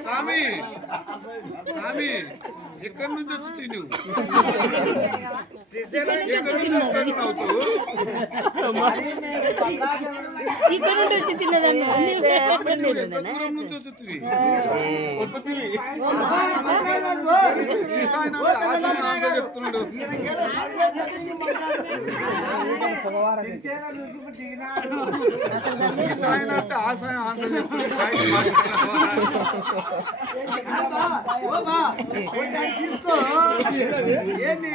స్వామి స్వామి ఎక్కడి నుంచి వచ్చి నువ్వు ఇక్కడ నుండి వచ్చి తిన్నదాన్ని చెప్తున్నాడు. ఆశయం ఆన్సర్ తీసుకో ఏంది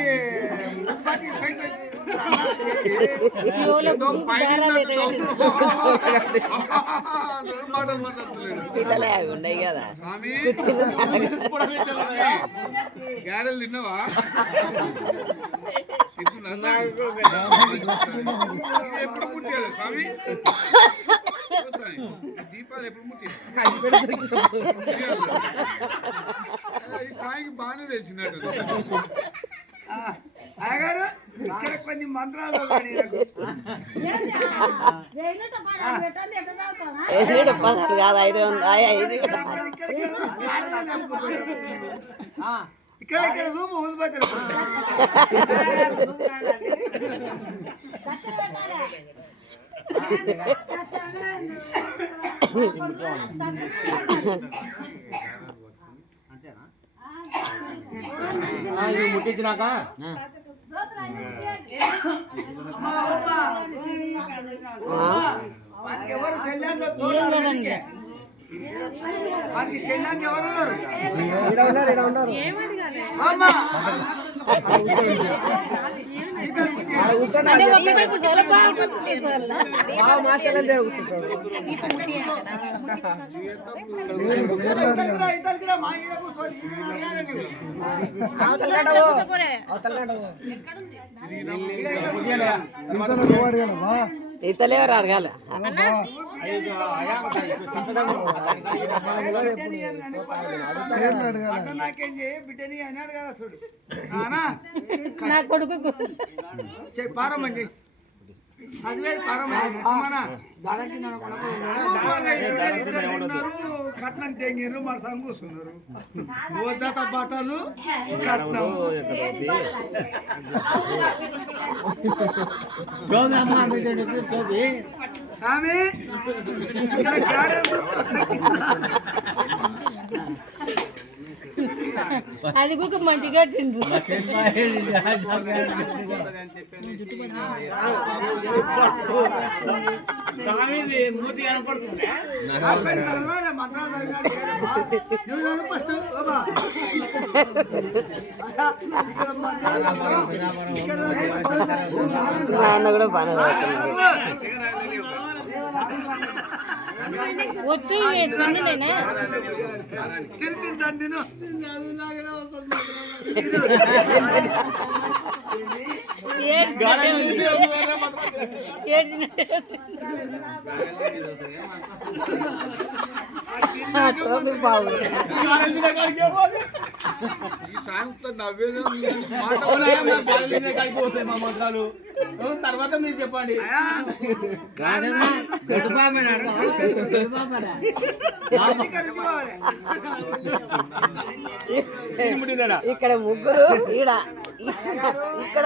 పిల్లలే అవి ఉన్నాయి కదా. గ్యారెలు తిన్నావా? ఎప్పుడు ముట్టాడు స్వామి? దీపాలు ఎప్పుడు ముట్టి ఈ సాయికి బాగానే తెలిసినట్టు. అయ్యగారు ఇక్కడ కొన్ని మంత్రాలు ఇక్కడ ఇక్కడ రూపు ఊదిపోతారు. ముట్టించినాక ఎవరు శల్యాల్లో తోడాలి వారికి శల్యాన్ని ఎవరు ఇతలేవరు అడగాల బిడ్డని అని అడగాల చూడు నా కొడుకు పారమ్మని అదివే కట్నం తెంగిరు మన సంగూస్తున్నారు ఓదత బట్టలు కట్నం స్వామి ఇక్కడ అది కూడా మంచిగా తిండ్రు మూతి కనపడుతుంది. ఆయన కూడా బాగా ఒత్తు తిండినేనా ఈ సాయంతో నవ్వేది మా మంత్రాలు తర్వాత మీరు చెప్పండి. ఇక్కడ ముగ్గురు ఈడ ఇక్కడ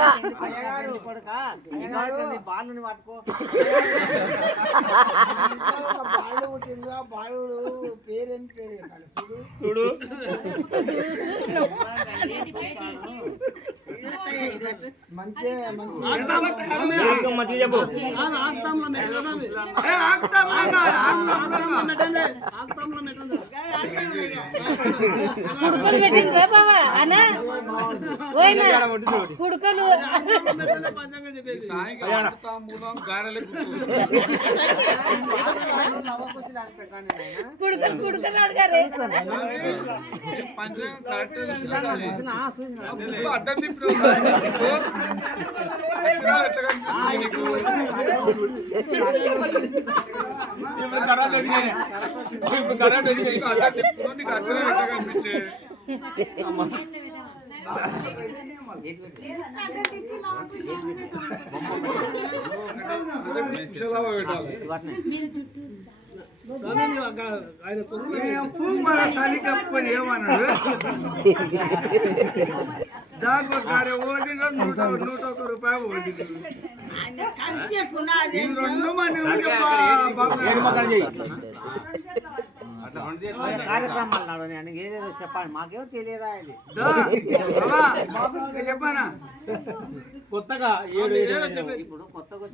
బాలుడు పేరేంటి పేరు చూడు కుడుకలు పెట్టిండ్రా బాబా అన్న పోయినా కుడుకలు కుడుకలు కుడుకలు అడగారు అడ్డం నీకు ఇప్పుడు తర్వాత అడిగానే. ఇప్పుడు తర్వాత అడిగానే. నీకు అలా చెప్పుకో, నీకు అచ్చనే ఎట్లా కనిపించే నిమిషాలు పెట్టాలి. పూ మన తల్లి కప్పుకొని ఏమన్నాడు దాంట్లో కాడే ఓడిన 101 రూపాయలు ఓడింది ఈ 2 మంది ఏదేదో చెప్పండి మాకేమో తెలియదా ఇది చెప్పానా కొత్తగా 7 ఇప్పుడు కొత్తగా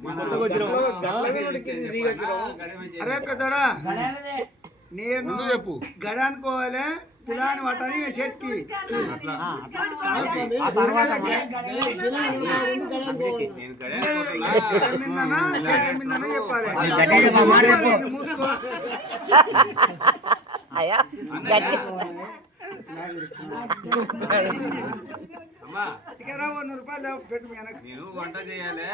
అరే పెద్దోడా నేను ముందు చెప్పు. గడానుకోవాలి పిల్లని పట్టని చేతికి చెప్పాలి మూసుకో అయ్యా గట్టి ఇక రా 100 రూపాయలు పెట్టు మీ వెనక్కి. నేను వంట చేయాలి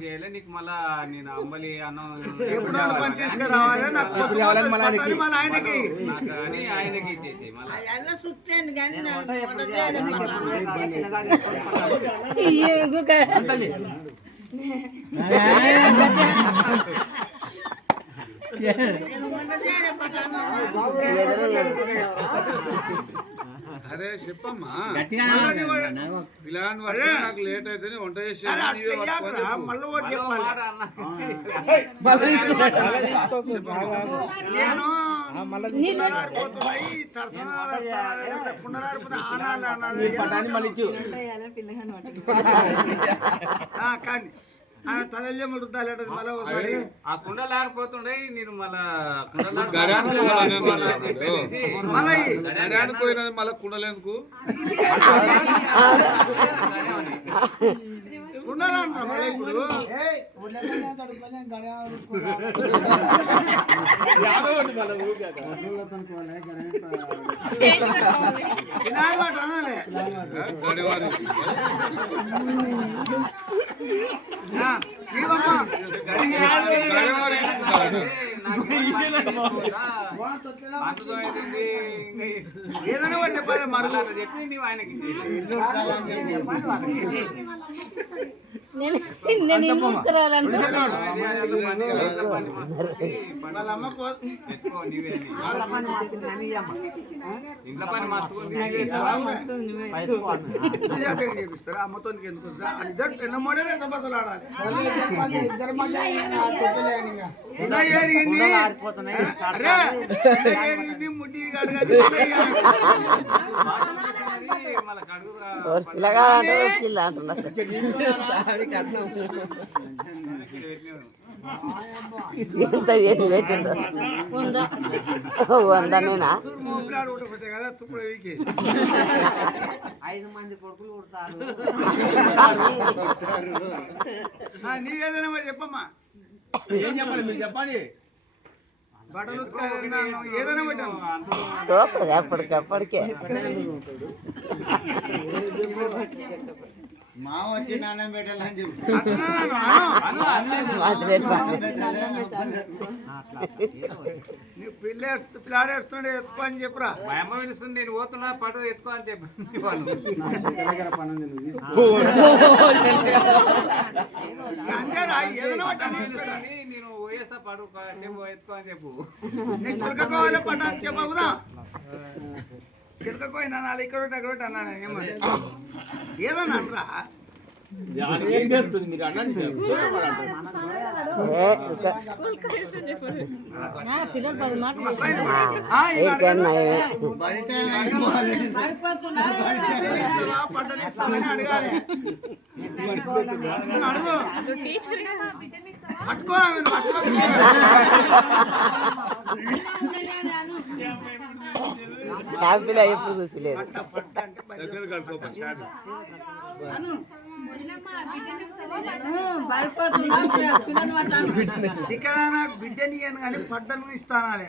చేయాలి నీకు మళ్ళా నేను అంబలి అన్నం ఎప్పుడు పని తీసుకురావాలి నాకు పొద్దు పట్టాలి మళ్ళీ ఆయనకి నాకు అని ఆయనకి ఇచ్చేసి మళ్ళా అరే చెప్పమ్మా పిల్లని వల్ల నాకు లేట్ అయితే వంట చేసి మళ్ళీ ఒకటి చెప్పాలి నేను కానీ ఆయన తలల్లే మడుతాడు మళ్ళీ ఒకసారి ఆ కుండలు ఆడిపోతుండే నేను మళ్ళా గడానికి పోయినది మళ్ళీ కుండలేందుకు ఉన్నారంట మళ్ళీ ఇప్పుడు మాట అనాలి గడివారి ఏదైనా వాడు చెప్పాలి మరలా చెప్పి నువ్వు ఆయనకి నేను ఏం తీసుకురావాలంటే వాళ్ళ అమ్మకు తెచ్చుకో నీవే ఇంట్లో పని మర్చుకుంది చేపిస్తారా అమ్మతో ఎందుకు ఇద్దరు ఎన్నో మోడలే సంబర్లు ఆడాలి ఇలా ఏరిగింది అరే ఇలా ఏరిగింది ముట్టి అడగాలి మళ్ళీ కడుగు పిల్లగా పిల్ల అంటున్నారు ఎంత పెట్టిండ్రు 100 నేనా మోపిలాడు ఒకటి కదా తుప్పుడు వీకి 5 మంది కొడుకులు పుడతారు నీవేదైనా మరి చెప్పమ్మా ఏం చెప్పాలి మీరు చెప్పండి బట్టలు ఏదైనా పెట్టాను తోపది అప్పటికప్పటికే మా వచ్చి నాన్నం పెట్టాలని చెప్పి పిల్లాడేస్తుండే ఎత్తుకో అని చెప్పురా మా అమ్మ వినిస్తుంది నేను పోతున్నా పటు ఎత్తుకో అని చెప్పి అంతేరా ఏదైనా పట్టాను నేను పోయేస్తా పడు ఎత్తుకో అని చెప్పు నేను చిలకపోవాలి పట్టాను చెప్పవుదా చిలకపోయినా నాలుగు ఇక్కడ అక్కడ అన్నాను ఏదన్నా అనరా ఏం చేస్తుంది మీరు అనండి పిల్లలు 10 మాటలు పట్టలు ఇస్తామని అడగాలి అడుగు పట్టుకో హ్యాపీలో ఎప్పుడు చూసలేదు దగ్గర కడుకో ఇక్కడ నాకు బిడ్డని కానీ పడ్డను ఇస్తానాలే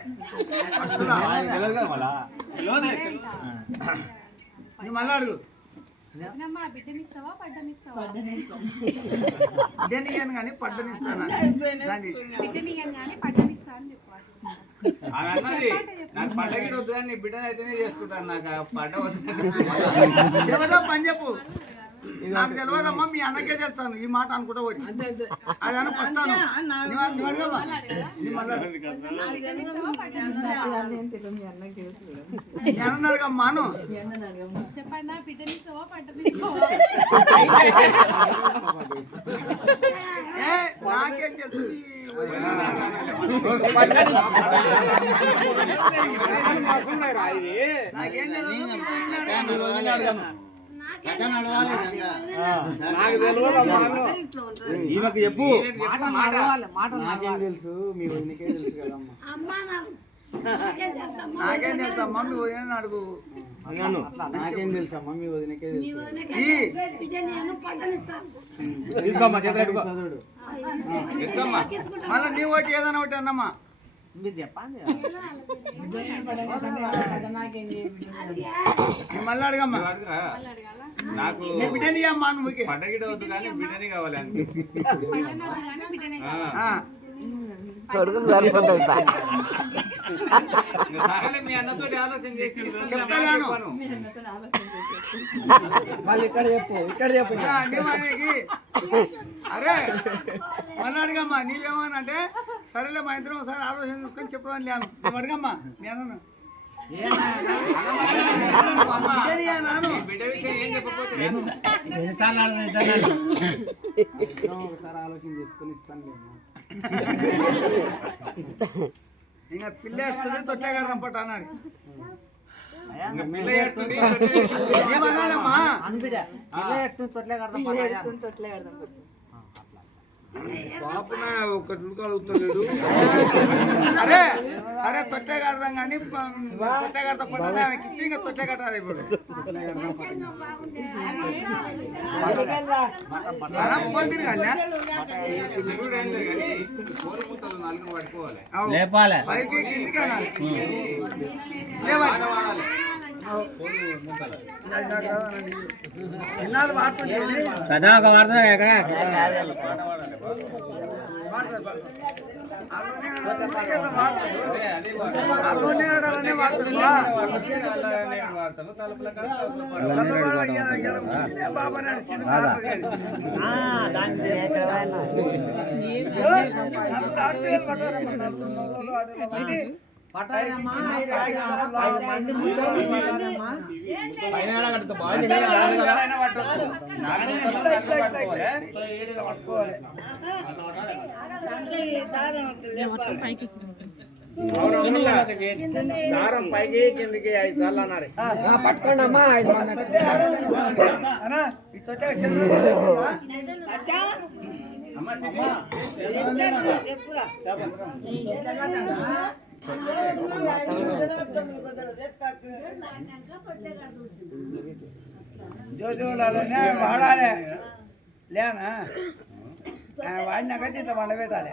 మళ్ళా అడుగు దేనికి కానీ పడ్డనిస్తాను దాన్ని ఆమె అన్నది నాకు పంట గిడ వద్దు కానీ నీ బిడ్డను అయితేనే చేసుకుంటాను నాకు ఆ పంట వద్దు ఎవరో పని చెప్పు నాకు తెలియదమ్మా మీ అన్నకే తెలుస్తాను ఈ మాట అనుకుంటా పోయి అది అని పట్టాను అన్నడుగమ్మాను నాకేం తెలుసు నాకేం ఈమెకు చెప్పు నాకేం తెలుసు మీ వదినకే తెలుసు కదమ్మా. నాకేం తెలుసమ్మా నువ్వు ఏం అడుగు నాకేం తెలుసమ్మా మీ వదినకే తెలుసు. తీసుకోమ్మా చేతులు మళ్ళీ నీ ఒకటి ఏదైనా ఒకటి అన్నమ్మా మీరు చెప్పండి. మళ్ళీ అడగమ్మా నాకు నీ బిడ్డని అమ్మా నువ్వుకి పంట గిడ వద్దు కానీ బిడ్డని కావాలి అంతే కొడుకులు సరిపోతుంది పా. సరేలే మీ అన్నతో ఆలోచన చేసి చెప్తాను మళ్ళీ ఇక్కడ చెప్పు అరే మళ్ళీ అడగమ్మా నీవేమోనంటే సరేలే మా ఇద్దరం ఒకసారి ఆలోచన చూసుకొని చెప్పదని లేను నువ్వు అడగమ్మా మీ అన్న బిడ్డ విషయం ఏం చెప్పకపోతే ఒకసారి ఆలోచన చేసుకుని ఇస్తాను లేమ్మా. ఇంకా పిల్ల వేస్తుంది తొట్టే కడదాం పట్టు అన్నాడు ఇంకా పిల్ల ఏడుతుంది ఏమన్నాడమ్మా పాపన ఒక కలుగుతలేడు అరే అరే తొట్టే కడదాం కానీ తొట్టే కడతా పట్టాలి ఆమెకి ఇచ్చి ఇంకా తొట్టే కట్టాలి ఇప్పుడు పొందింది కదా తిరుగుడు ఏం లేదు కానీ కోరి ముద్దలు నాలుగు పట్టుకోవాలి పైకి కిందికనా లేవాలి ఎన్నాళ్ళు వాడుతుంది సదా ఒక వార్త ఎక్కడ అల్లోనే ఆడాలనే వాడుతుంది వాడతాను తలుపుల బాబా దారం పైకి కిందికి 5 సార్లు అన్నారు. పట్టుకోండి అమ్మా 5 మంది జోజోలాలనే వాడాలి లేనా వాడినాకైతే ఇంత వండ పెట్టాలి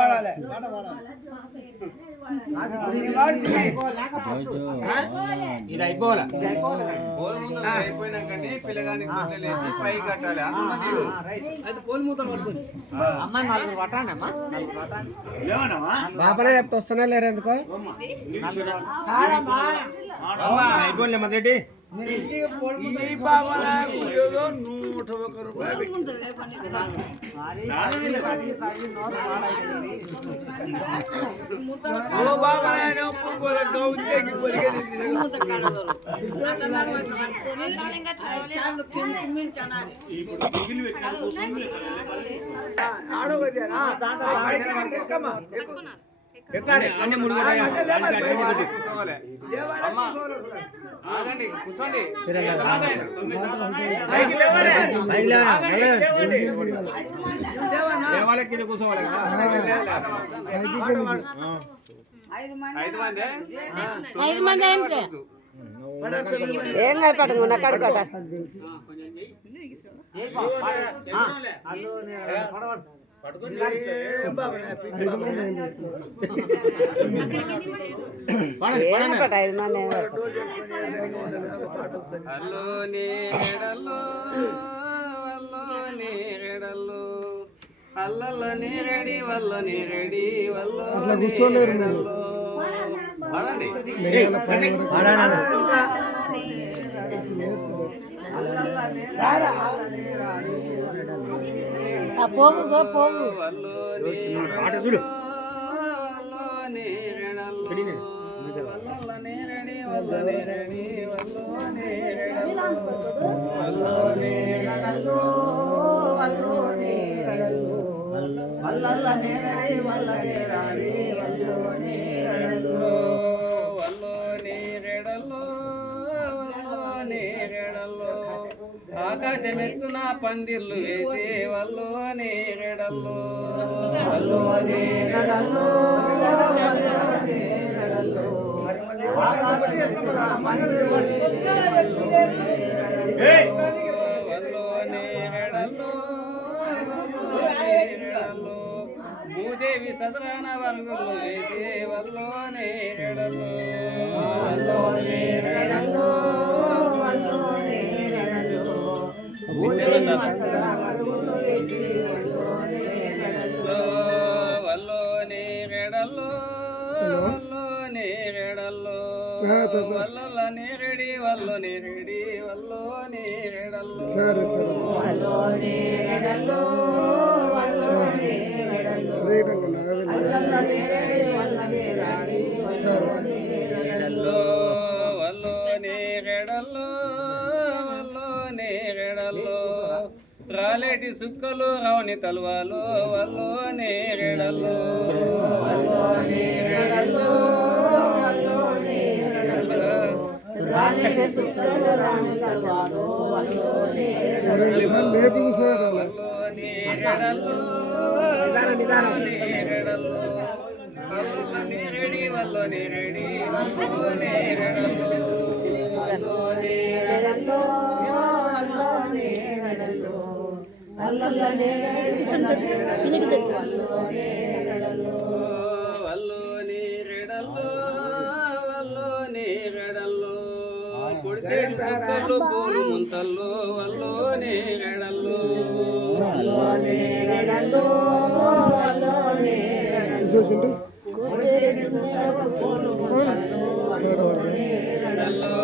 వాడాలి ఇది అయిపోవాలి. అయిపోయినాకనే పిల్లగానికి గుడ్డలేసి పై కట్టాలి అమ్మ నలుగురు పట్టండి అమ్మా బాపనే చెప్తే వస్తున్నా లేరు ఎందుకో అయిపోలే మొదటి ఈ బాబా ఏదో 101 రూపాయలు ఓ బాబా అన్ని మూడు ఆగండి కూర్చోండి దేవాలయ కింద కూర్చోవాలి కదా. 5 మంది అంటే ఏం కాదు పట్టుకున్నా కడుకోట ఏం పాట 5 మంది అల్లో నేరడల్లో వల్లో నేరడల్లో అల్లల్ల నేరడి వల్ల నేరడి వల్లో నేరడల్లో పాడండి. పోగు పోగు వల్లో నేరడల్లో వల్లో నేరడల్లో వల్ల నేరడి వల్ల నేరడి వల్లో నేరడల్లో వల్లో నేరడల్లో వల్లో నేరడల్లో వల్ల నేరడి వల్ల నేరడి వల్లో నేరడల్లో వల్లో నేరడల్లో వల్లో నేరడల్లో ఆకాశమెత్తున పందిర్లు వేసే వల్లో నేరడల్లో వల్లో నేరడల్లో భూదేవి సదరాన వర్గులు వేసే వల్లో నేరడల్లో వల్లో నేరడల్లో వల్లో నేరడల్లో వల్లో నేరడల్లో వల్లో నేరడల్లో వల్ల నేరడి వల్లో నేరడి వల్లో నేరడల్లో వల్లో నేరడల్లో వల్లో నేరడల్లో వల్ల నేరడి వల్ల నేరడి వల్లో నేరడల్లో వల్లో నేరడల్లో వల్లో నేరడల్లో రాలేటి సుక్కలు రావని తలువాలో వల్లో నేరడల్లో వల్లో నేరడల్లో వల్లో నేరడల్లో రాలేటి సుక్కలు రావని తలువాలో వల్లో నేరడల్లో వల్లో నేరడల్లో నేరడల్లో వల్ల నేరడి వల్లో నేరడి వల్లో నేరడల్లో వల్లో నేరడల్లో వల్లో నేరడల్లో వల్ల నేరడి వల్లో నేరడల్లో వల్లో నేరడల్లో వల్లో నేరడల్లో కొడితేడు చుక్కలు పూలు ముంతల్లో వల్లో నేరడల్లో వల్లో నేరడల్లో వల్లో నేరడల్లో కొడితేడు చుక్కలు పూలు ముంతల్లో వల్లో నేరడల్లో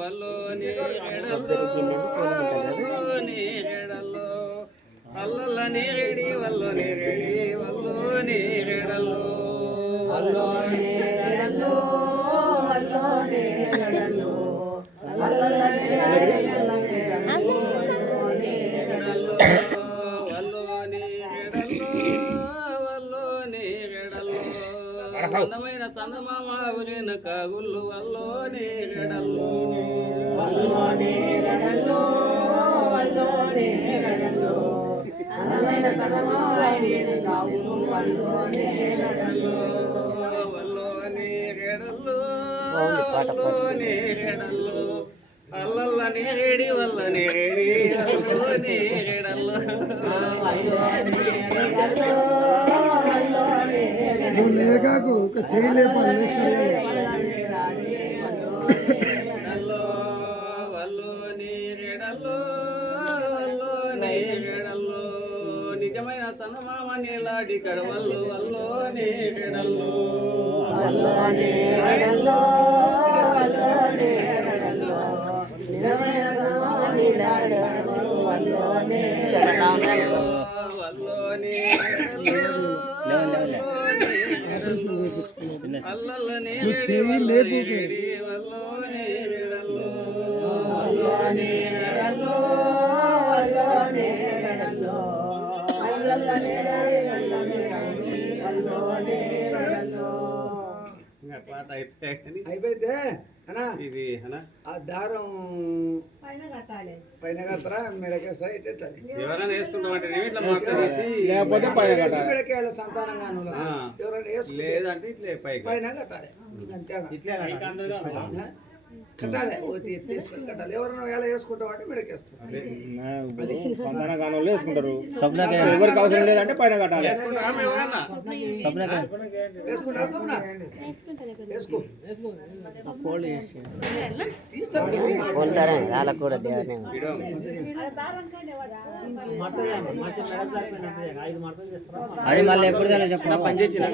వల్లో నేరడల్లో నేరడల్లో అల్లల్ల నేరడి వల్లో నేరడి వల్లో నేరడల్లో వల్లో నేరడల్లో వల్లో నేరడల్లో అల్లల్ల నేరడి వల్ల నేరడి వల్లో నేరడల్లో వల్లో నేరడల్లో వల్లో నేరడల్లో అందమైన చందమామ ఊరిన కాగుళ్ళు వల్లో నేరడల్లో వల్లో నేరడల్లో వల్లో నేరడల్లో అందమైన చందమామ ఊరిన కాగుళ్ళు వల్లో నేరడల్లో వల్లో నేరడల్లో వల్లో నేరడల్లో అల్లల్ల నేరేడి వల్ల నేరేడి వల్లో నేరడల్లో నువ్వు లేకాకు ఒక చేయలేపాలి సరే వల్లో నేరడల్లో వల్లో నేరడల్లో నిజమైన చందమామ నీలాడి కడవల్లో వల్లో నేరడల్లో వల్లో నేరడల్లో వల్లో నేరడల్లో నిజమైన చందమామ నీలాడి కడవల్లో వల్లో నేరడల్లో వల్లో నేరడల్లో అల్లల్ల నేరడి వల్లో నేరడల్లో వల్లో నేరడల్లో వల్లో నేరడల్లో అల్లల్ల నేరడి వల్ల నేరడి వల్లో నేరడల్లో పాట అయిపోతే అనా ఇది అనా ఆ దారం పైన కట్టరా మెడకే సైట్ ఎవరైనా వేసుకుంటామంటే ఇట్లా మాట్లాడేసి లేకపోతే పైన కట్టాలి. మెడకేయాలి సంతానంగా ఎవరైనా వేసుకుంటే లేదంటే ఇట్లా పైకి పైన కట్టాలి అంతేనా ఇట్లా కట్టాలి తీసుకొని కట్టాలి. ఎవరైనా ఎలా వేసుకుంటావు అంటే మెడకేస్తాం. సంతాన కాలంలో వేసుకుంటారు. ఎవరికి అవసరం లేదంటే పైన కట్టాలి. వేసుకుంటారా తప్పునా? వేసుకో. ఉంటారని వాళ్ళకు కూడా దేవునే అది మళ్ళీ ఎప్పుడు చెప్పిన పని చేసిన